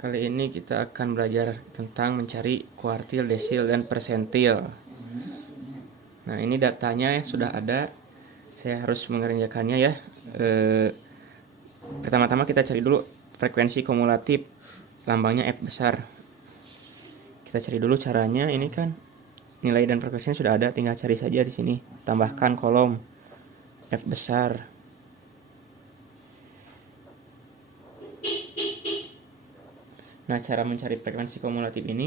Kali ini kita akan belajar tentang mencari kuartil, desil, dan persentil. Nah, ini datanya sudah ada. Saya harus mengerjakannya ya. Pertama-tama kita cari dulu frekuensi kumulatif, lambangnya F besar. Kita cari dulu caranya. Ini kan nilai dan frekuensinya sudah ada, tinggal cari saja di sini. Tambahkan kolom F besar. Nah, cara mencari frekuensi kumulatif ini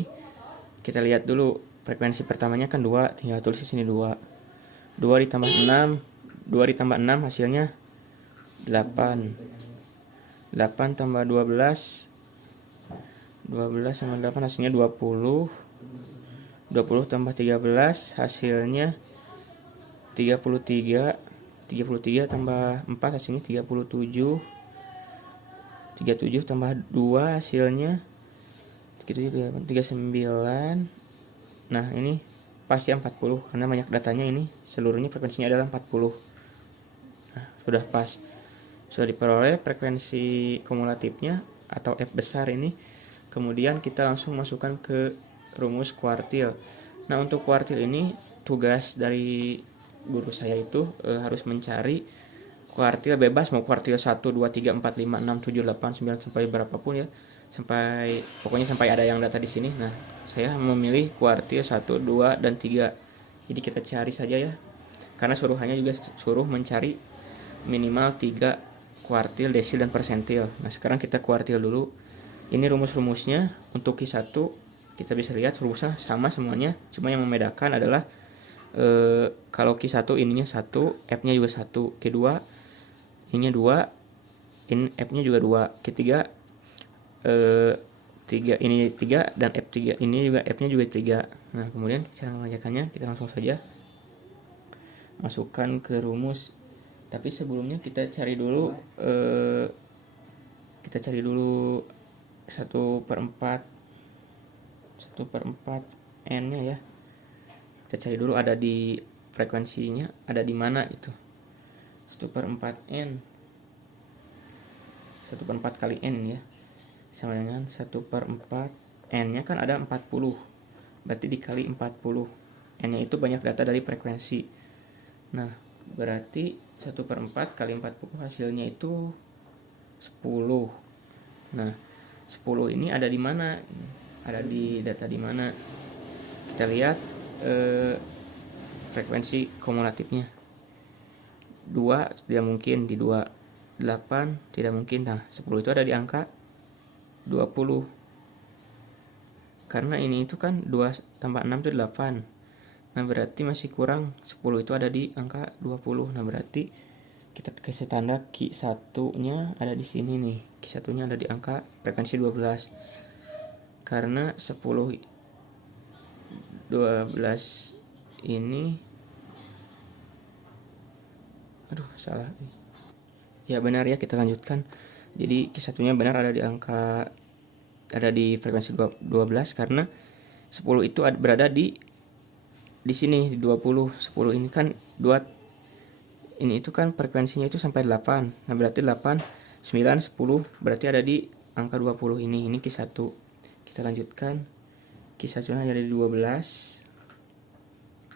kita lihat dulu. Frekuensi pertamanya kan 2, tinggal tulis di sini 2. 2 ditambah 6, 2 ditambah 6 hasilnya 8. 8 tambah 12, 12 sama 8 hasilnya 20. 20 tambah 13 hasilnya 33. 33 tambah 4 hasilnya 37. 37 tambah 2 hasilnya 39. Nah, ini pasti 40 karena banyak datanya, ini seluruhnya frekuensinya adalah 40. Nah, sudah pas. Sudah diperoleh frekuensi kumulatifnya atau F besar ini. Kemudian kita langsung masukkan ke rumus kuartil. Nah, untuk kuartil ini tugas dari guru saya itu harus mencari kuartil bebas, mau kuartil 1, 2, 3, 4, 5, 6, 7, 8, 9 sampai berapapun ya. Pokoknya sampai ada yang data di sini. Nah, saya memilih kuartil 1, 2, dan 3. Jadi kita cari saja ya. Karena suruhannya juga suruh mencari minimal 3 kuartil, desil, dan persentil. Nah, sekarang kita kuartil dulu. Ini rumus-rumusnya. Untuk Q1 kita bisa lihat rumusnya sama semuanya. Cuma yang membedakan adalah kalau Q1 ininya 1, F-nya juga 1. Q2 ininya 2, ini F-nya juga 2. Q3 3, ini 3, dan F3 ini juga F-nya juga 3. Nah, kemudian cara mengerjakannya kita langsung saja masukkan ke rumus. Tapi sebelumnya kita cari dulu 1/4 N nya ya. Kita cari dulu ada di frekuensinya, ada di mana itu. 1/4 N, 1/4 kali N ya, sama dengan 1/4 N nya kan ada 40, berarti dikali 40. N nya itu banyak data dari frekuensi. Nah, berarti 1/4 kali 40 hasilnya itu 10. Nah, 10 ini ada di mana? Ada di data di mana? Kita lihat frekuensi kumulatifnya. 2 tidak mungkin di 2. 8 tidak mungkin. Nah, 10 itu ada di angka 20. Karena ini itu kan 2 tambah 6 itu 8. Nah, berarti masih kurang 10 itu ada di angka 20. Nah, berarti kita kasih tanda Q1-nya ada di sini nih. Q1-nya ada di angka frekuensi 12. Karena 10 12 ini salah. Ya, benar ya, kita lanjutkan. Jadi Q1-nya benar ada di frekuensi 12 karena 10 itu berada di sini di 20. 10 ini kan 2, ini itu kan frekuensinya itu sampai 8. Nah, berarti 8, 9, 10 berarti ada di angka 20 ini. Ini Q1. Kita lanjutkan. Q1-nya ada di 12.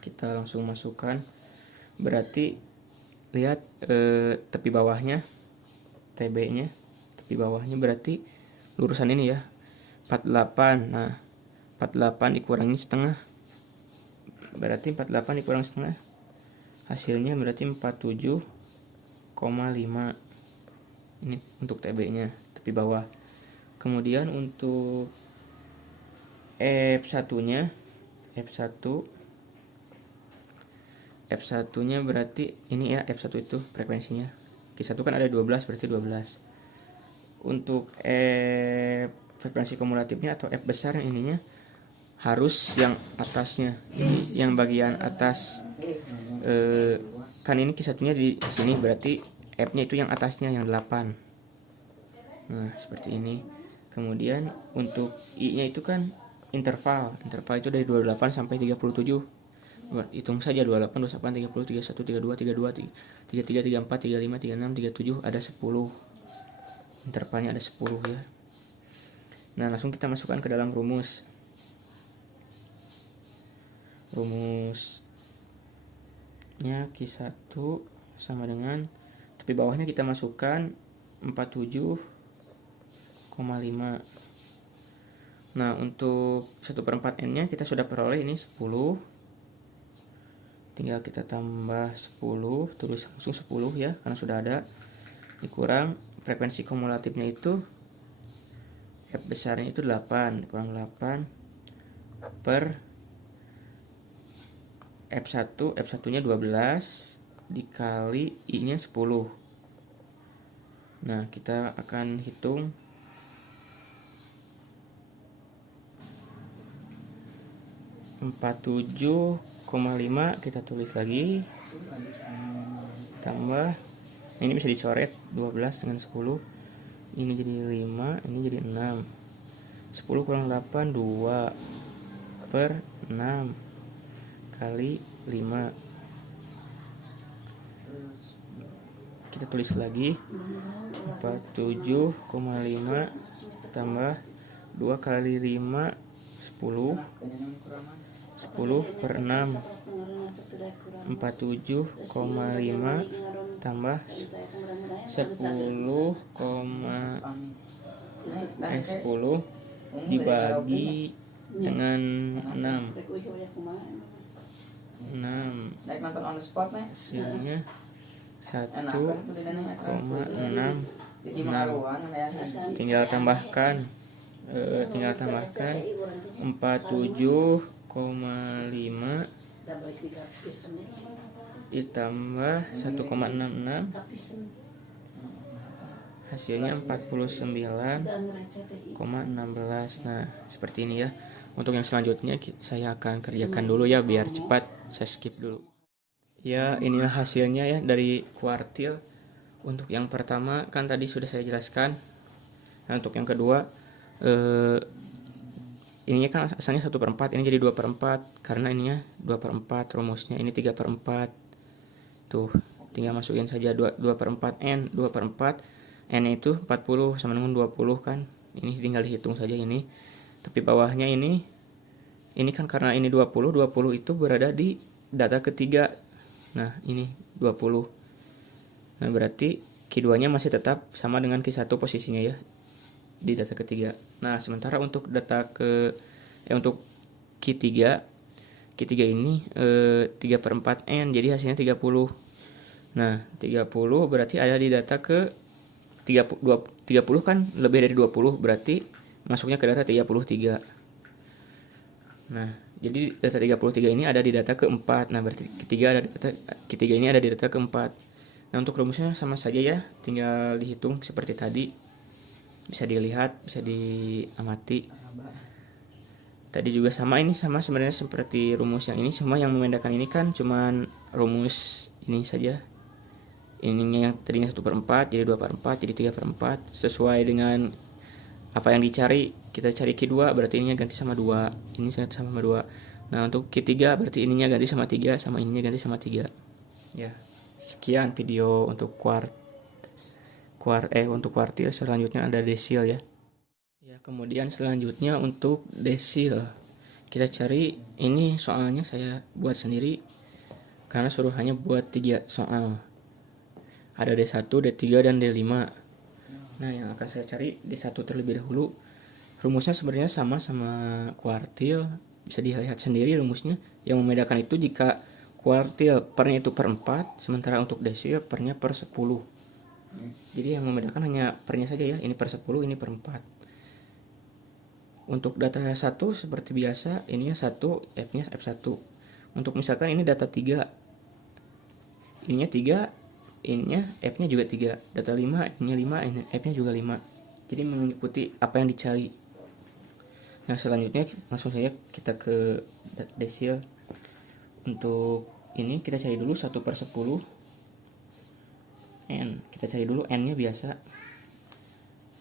Kita langsung masukkan. Berarti lihat tepi bawahnya, TB-nya, tepi bawahnya berarti lurusan ini ya, 48. Nah, 48 dikurangi setengah, berarti 48 dikurangi setengah hasilnya berarti 47,5. Ini untuk TB-nya, tepi bawah. Kemudian untuk F1-nya, F1-nya berarti ini ya, F1 itu frekuensinya. Q1 kan ada 12, berarti 12. Untuk frekuensi kumulatifnya atau F besar yang ininya harus yang atasnya. Ini yang bagian atas. Kan ini Q1-nya di sini, berarti F-nya itu yang atasnya yang 8. Nah, seperti ini. Kemudian untuk I-nya itu kan interval itu dari 28 sampai 37. Hitung saja 28, 28, 30, 31, 32, 33, 34, 35, 36, 37, ada 10. Intervalnya ada 10 ya. Nah, langsung kita masukkan ke dalam rumusnya Q1 sama dengan, tapi bawahnya kita masukkan 47,5. Nah, untuk 1/4 N nya kita sudah peroleh ini 10, tinggal kita tambah 10, tulis langsung 10 ya, karena sudah ada, dikurang frekuensi kumulatifnya itu F besarnya itu 8, kurang 8 per F1 nya 12 dikali I nya 10. Nah, kita akan hitung 47,5, kita tulis lagi, tambah, ini bisa dicoret 12 dengan 10, ini jadi 5, ini jadi 6. 10 kurang 8, 2 per 6 kali 5. Kita tulis lagi 47,5 tambah 2 kali 5, 10 per 6, 47,5 tambah 10 dibagi dengan 6, hasilnya 1,66. Tinggal tambahkan 47,5 ditambah 1,66, hasilnya 49,16. Nah, seperti ini ya. Untuk yang selanjutnya saya akan kerjakan dulu ya, biar cepat. Saya skip dulu. Ya, inilah hasilnya ya dari kuartil. Untuk yang pertama kan tadi sudah saya jelaskan. Nah, untuk yang kedua, ininya kan asalnya 1/4, ini jadi 2/4, karena ininya 2/4 rumusnya, ini 3/4. Tuh, tinggal masukin saja 2/4 N, 2/4 N itu 40 sama dengan 20 kan. Ini tinggal dihitung saja ini. Tapi bawahnya ini kan karena ini 20 itu berada di data ketiga. Nah, ini 20. Nah, berarti Q2-nya masih tetap sama dengan Q1 posisinya ya, di data ketiga. Nah, sementara untuk data untuk Q3 ini 3/4 N, jadi hasilnya 30. Nah, 30 berarti ada di data ke 30 kan lebih dari 20, berarti masuknya ke data 33. Nah, jadi data 33 ini ada di data keempat. Nah, berarti ketiga ini ada di data keempat. Nah, untuk rumusnya sama saja ya, tinggal dihitung seperti tadi. Bisa dilihat, bisa diamati. Tadi juga sama, ini sama sebenarnya seperti rumus yang ini, cuma yang membedakan ini kan cuman rumus ini saja. Ininya yang tadinya 1/4 jadi 2/4 jadi 3/4, sesuai dengan apa yang dicari. Kita cari Q2 berarti ininya ganti sama 2, ini sama 2. Nah, untuk Q3 berarti ininya ganti sama 3, sama ininya ganti sama 3. Ya, sekian video untuk untuk kuartil. Selanjutnya ada desil ya. Ya, kemudian selanjutnya untuk desil. Kita cari, ini soalnya saya buat sendiri karena suruhannya buat 3 soal. Ada D1, D3, dan D5. Nah, yang akan saya cari D1 terlebih dahulu. Rumusnya sebenarnya sama kuartil, bisa dilihat sendiri rumusnya. Yang membedakan itu jika kuartil pernya itu per 4, sementara untuk desil pernya per 10. Jadi yang membedakan hanya pernya saja ya, ini per 10, ini per 4. Untuk data 1 seperti biasa, ininya 1, F-nya F1. Untuk misalkan ini data 3, ininya 3, ininya F-nya juga 3, data 5, ininya 5, F-nya juga 5. Jadi mengikuti apa yang dicari. Nah, selanjutnya langsung saja kita ke desil. Untuk ini kita cari dulu 1/10 N. Kita cari dulu N-nya biasa,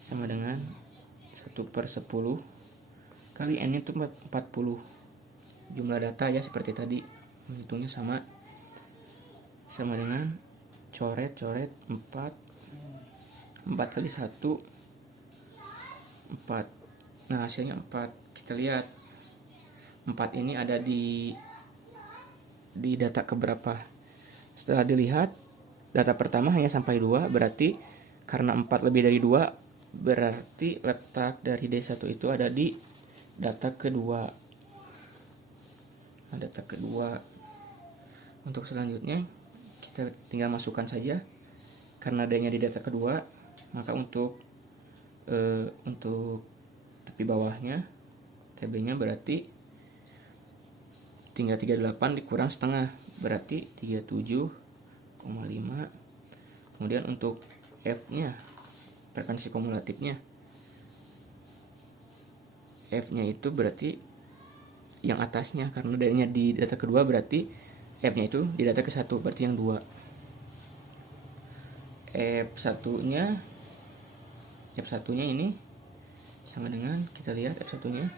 sama dengan 1/10 kali N-nya itu 40. Jumlah data ya seperti tadi, menghitungnya sama dengan coret 4 kali 1 4 Nah hasilnya 4. Kita lihat 4 ini ada di data keberapa. Setelah dilihat data pertama hanya sampai 2, berarti karena 4 lebih dari 2, berarti letak dari D1 itu ada di data kedua. Nah, data kedua. Untuk selanjutnya kita tinggal masukkan saja. Karena D-nya di data kedua, maka untuk tepi bawahnya TB-nya berarti tinggal 38 dikurang setengah, berarti 37,5. Kemudian untuk F-nya, frekuensi kumulatifnya, F-nya itu berarti yang atasnya, karena D-nya di data kedua berarti F-nya itu di data ke-1, berarti yang 2. F1-nya ini sama dengan, kita lihat F1-nya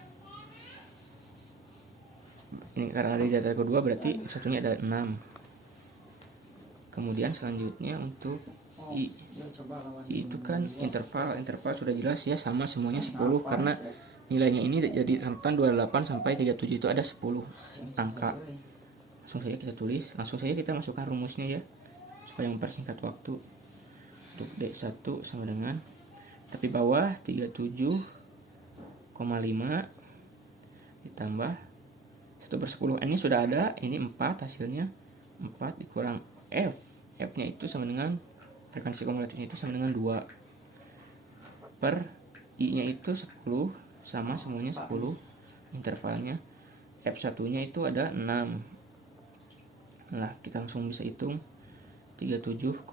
ini karena di data kedua berarti F1-nya ada 6. Kemudian selanjutnya untuk I itu kan interval sudah jelas ya, sama semuanya 10, karena nilainya ini jadi rentan 28 sampai 37 itu ada 10 angka. Langsung saja kita tulis, langsung saja kita masukkan rumusnya ya, supaya mempersingkat waktu. Untuk D1 sama dengan tepi bawah 37,5 ditambah 1/10. Ini sudah ada, ini 4 hasilnya. 4 dikurang F. F-nya itu sama dengan, frekuensi kumulatifnya itu sama dengan 2. Per I-nya itu 10, sama semuanya 10. Intervalnya F1-nya itu ada 6. Nah, kita langsung bisa hitung 37,5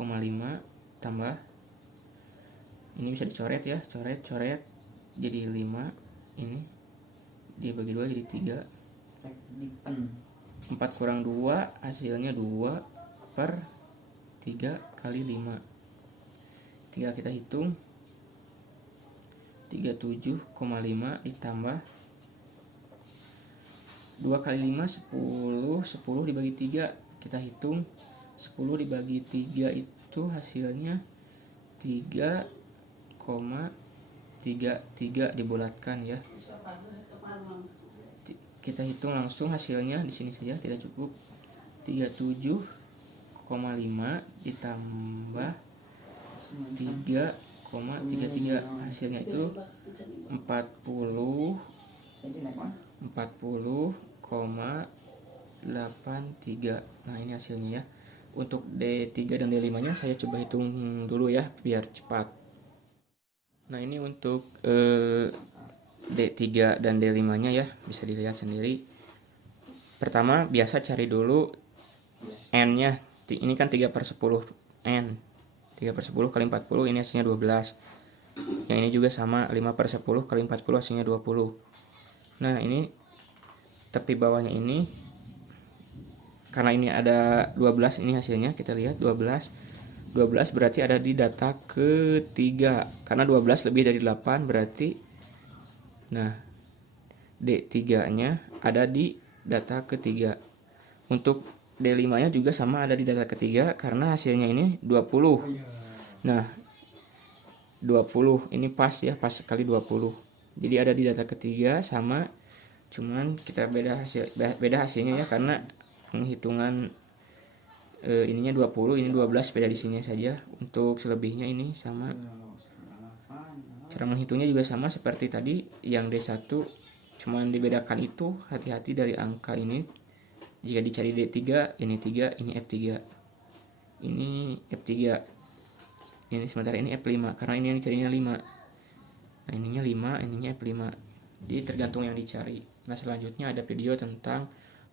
tambah, ini bisa dicoret ya, coret jadi 5, ini dibagi 2 jadi 3. 4 kurang 2 hasilnya 2 per 3 kali 5. Tinggal kita hitung 37,5 ditambah 2 kali 5 10, 10 dibagi 3, kita hitung 10 dibagi 3 itu hasilnya 3,33 dibulatkan ya. Kita hitung langsung hasilnya di sini saja, tidak cukup. 37,5 ditambah 3,33 hasilnya itu 40,83. Nah, ini hasilnya ya. Untuk D3 dan D5 nya saya coba hitung dulu ya biar cepat. Nah, ini untuk D3 dan D5 nya ya, bisa dilihat sendiri. Pertama biasa cari dulu N nya, ini kan 3/10 N, 3/10 kali 40 ini hasilnya 12. Yang ini juga sama, 5/10 kali 40 hasilnya 20. Nah, ini tepi bawahnya ini karena ini ada 12, ini hasilnya kita lihat 12 berarti ada di data ketiga, karena 12 lebih dari 8 berarti, nah D3 nya ada di data ketiga. Untuk D5 nya juga sama, ada di data ketiga karena hasilnya ini 20. Nah 20 ini pas ya, pas sekali 20, jadi ada di data ketiga sama, cuman kita beda hasilnya ya, karena penghitungan ininya 20, ini 12, beda di sini saja. Untuk selebihnya ini sama, cara menghitungnya juga sama seperti tadi yang D1, cuman dibedakan itu hati-hati dari angka ini. Jika dicari D3, ini 3, ini F3, ini F3, ini sementara ini F5, karena ini yang dicarinya 5. Nah, ininya 5, ininya F5, jadi tergantung yang dicari. Nah, selanjutnya ada video tentang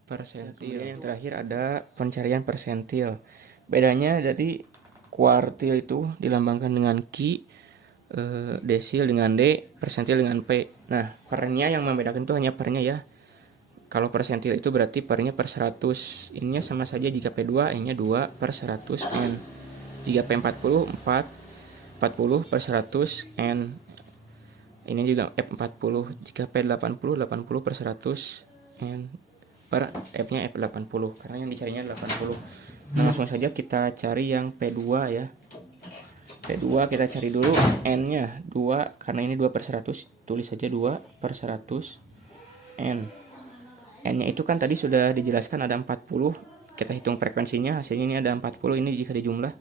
persentil. Yang terakhir ada pencarian persentil. Bedanya dari kuartil itu dilambangkan dengan Q, desil dengan D, persentil dengan P. Nah, pernya yang membedakan itu hanya pernya ya. Kalau persentil itu berarti pernya per 100. Ininya sama saja, jika P2 ininya 2 per 100 N. Jika P40 40 per 100 N. Ini juga F40. Jika P80 80 per 100 N. Per F-nya F80, karena yang dicarinya 80. Nah, langsung saja kita cari yang P2 ya. P2 kita cari dulu N-nya 2, karena ini 2 per 100. tulis saja 2 per 100 N. N nya itu kan tadi sudah dijelaskan ada 40, kita hitung frekuensinya, hasilnya ini ada 40, ini jika dijumlah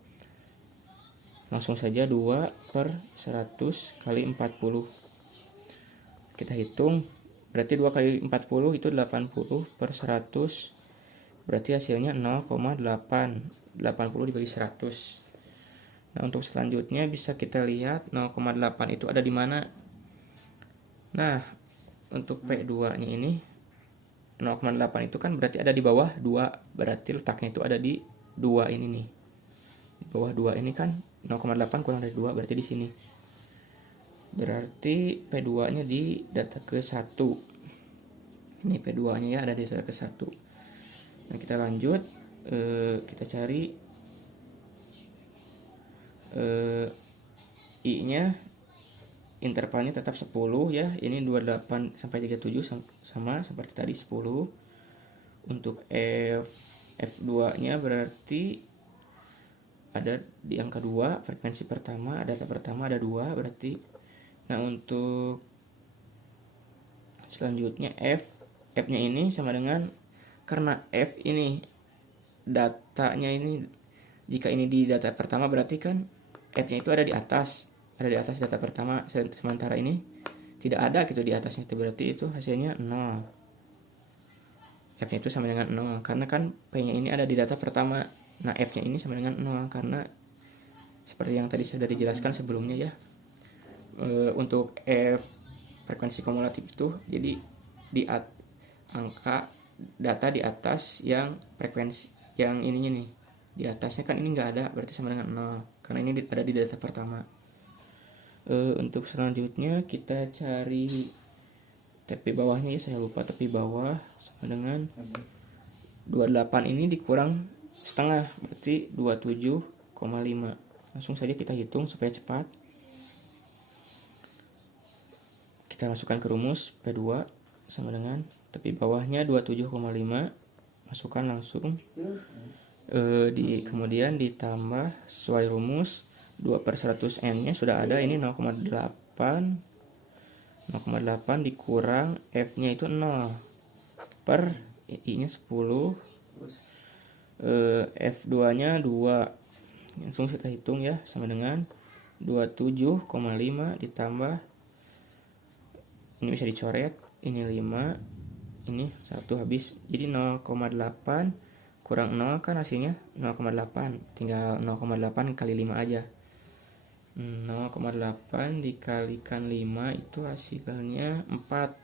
langsung saja 2 per 100 kali 40. Kita hitung, berarti 2 kali 40 itu 80 per 100, berarti hasilnya 0,8, 80 dibagi 100. Nah, untuk selanjutnya bisa kita lihat 0,8 itu ada di mana. Nah, untuk P2 nya ini 0,8 itu kan berarti ada di bawah 2, berarti letaknya itu ada di 2 ini nih. Di bawah 2 ini kan 0,8 kurang dari 2, berarti di sini. Berarti P2 nya di data ke 1. Ini P2 nya ya ada di data ke 1. Nah, kita lanjut, kita cari I nya, intervalnya tetap 10 ya. Ini 28 sampai 37 sama seperti tadi 10. Untuk F2 nya berarti ada di angka 2, frekuensi pertama, data pertama ada 2 berarti. Nah, untuk selanjutnya F nya ini sama dengan, karena F ini datanya ini, jika ini di data pertama berarti kan F nya itu ada di atas data pertama, sementara ini tidak ada gitu di atasnya, itu berarti itu hasilnya 0. F nya itu sama dengan 0 karena kan P nya ini ada di data pertama. Nah, F nya ini sama dengan 0 karena seperti yang tadi sudah dijelaskan sebelumnya ya. Untuk F frekuensi kumulatif itu jadi di angka data di atas yang frekuensi yang ininya nih, di atasnya kan ini nggak ada, berarti sama dengan 0 karena ini ada di data pertama. Untuk selanjutnya kita cari tepi bawahnya ya, saya lupa tepi bawah sama dengan 28 ini dikurang setengah, berarti 27,5. Langsung saja kita hitung supaya cepat. Kita masukkan ke rumus, P2 sama dengan tepi bawahnya 27,5, masukkan langsung. Kemudian ditambah sesuai rumus 2 per 100 N nya sudah ada, ini 0,8 dikurang F nya itu 0 per I nya 10, F2 nya 2, langsung kita hitung ya, sama dengan 27,5 ditambah, ini bisa dicoret, ini 5, ini 1 habis, jadi 0,8 kurang 0 kan hasilnya 0,8, tinggal 0,8 kali 5 aja. 0,8 dikalikan 5 itu hasilnya 4.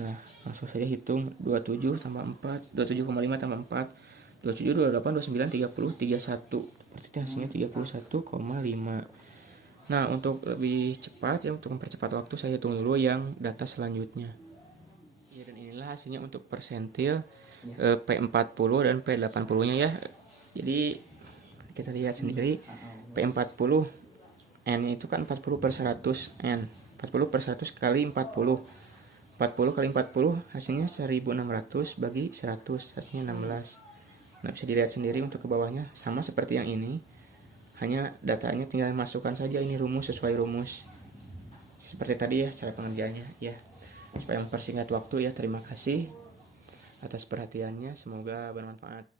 Nah, langsung saja hitung 27 tambah 4, 27,5 tambah 4, 27, 28, 29, 30, 31. Berarti hasilnya 31,5. Nah, untuk lebih cepat ya, untuk mempercepat waktu, saya hitung dulu yang data selanjutnya. Ya, dan inilah hasilnya untuk persentil P40 dan P80-nya ya. Jadi kita lihat sendiri, P40 N itu kan 40 per 100 N, 40 per 100 kali 40 kali 40 hasilnya 1600 bagi 100, hasilnya 16. Nah, bisa dilihat sendiri untuk ke bawahnya sama seperti yang ini, hanya datanya tinggal masukkan saja ini rumus sesuai rumus seperti tadi ya cara pengerjaannya ya, supaya mempersingkat waktu ya. Terima kasih atas perhatiannya, semoga bermanfaat.